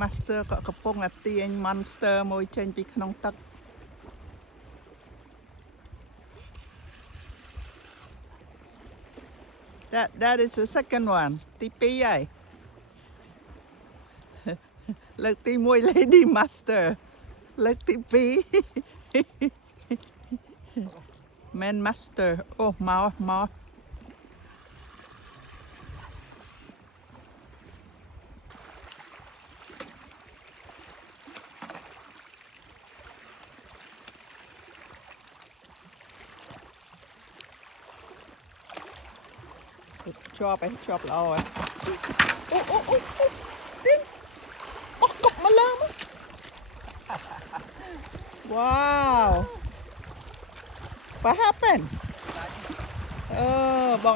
Master ក៏កំពុងតែទាញ monster មួយចេញពីក្នុងទឹក That is the second one ទី2ហើយ លើកទី1 Lady Master លើកទី2 Man Master អូមក ជាប់ល្អហើយអូទីងអូកុកមកឡើងមក Wow What happened បង